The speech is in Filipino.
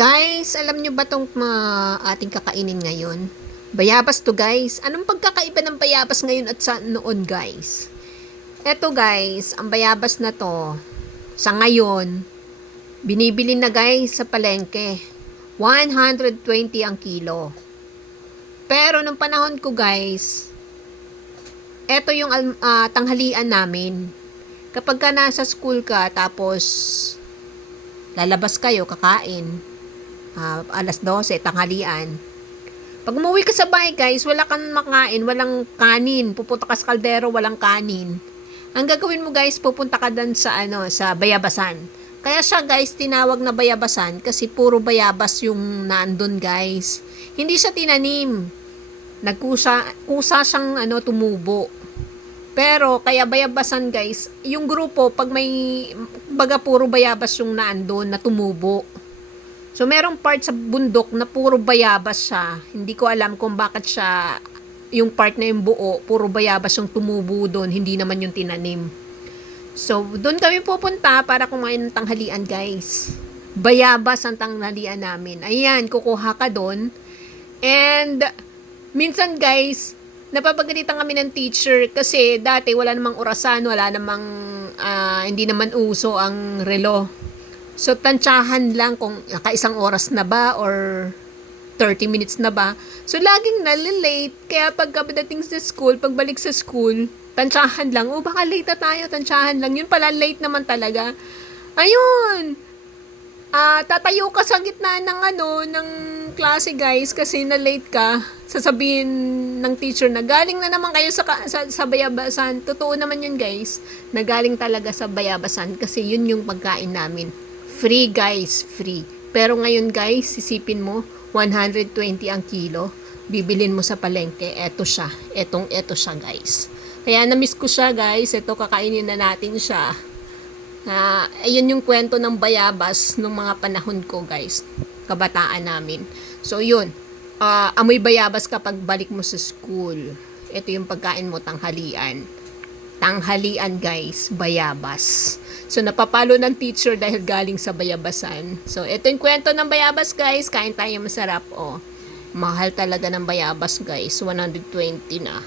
Guys, alam nyo ba itong ating kakainin ngayon? Bayabas to guys. Anong pagkakaiba ng bayabas ngayon at sa noon guys? Eto guys, ang bayabas na to, sa ngayon, binibili na guys sa palengke. 120 ang kilo. Pero nung panahon ko guys, eto yung tanghalian namin. Kapag ka nasa school ka, tapos lalabas kayo, kakain. Alas 12, tanghalian. Pag umuwi ka sa bahay guys, wala kang makain, walang kanin. Pupunta ka sa kaldero, walang kanin. Ang gagawin mo guys, pupunta ka dan sa sa bayabasan. Kaya siya guys, tinawag na bayabasan kasi puro bayabas yung naandun guys. Hindi siya tinanim. Kusa siyang tumubo. Pero kaya bayabasan guys, yung grupo pag may baga puro bayabas yung naandun na tumubo. So merong part sa bundok na puro bayabas siya. Hindi ko alam kung bakit siya yung part na yung buo, puro bayabas yung tumubo doon, hindi naman yung tinanim. So doon kami pupunta para kumain ng tanghalian guys. Bayabas ang tanghalian namin. Ayan, kukuha ka doon. And minsan guys, napapagalitan kami ng teacher kasi dati wala namang orasan, wala namang hindi naman uso ang relo. So tantsahan lang kung nakaisang oras na ba or 30 minutes na ba. So laging nalilate, kaya pagkadating sa school, pagbalik sa school, tantsahan lang. Oh, baka late na tayo, tantsahan lang. Yun pala, late naman talaga. Ayun! Tatayo ka sa gitna ng klase guys kasi na late ka. Sasabihin ng teacher na galing na naman kayo sa bayabasan. Totoo naman yun guys, na galing talaga sa bayabasan kasi yun yung pagkain namin. Free guys, free. Pero ngayon guys, sisipin mo, 120 ang kilo. Bibilin mo sa palengke, eto siya. Eto siya guys. Kaya na-miss ko siya guys, eto kakainin na natin siya. Ayun yung kwento ng bayabas nung mga panahon ko guys, kabataan namin. So yun, amoy bayabas kapag balik mo sa school. Ito yung pagkain mo tanghalian. Tanghalian guys, bayabas. So napapalo ng teacher dahil galing sa bayabasan. So ito yung kwento ng bayabas guys, kain tayo masarap. Mahal talaga ng bayabas guys, 120 na.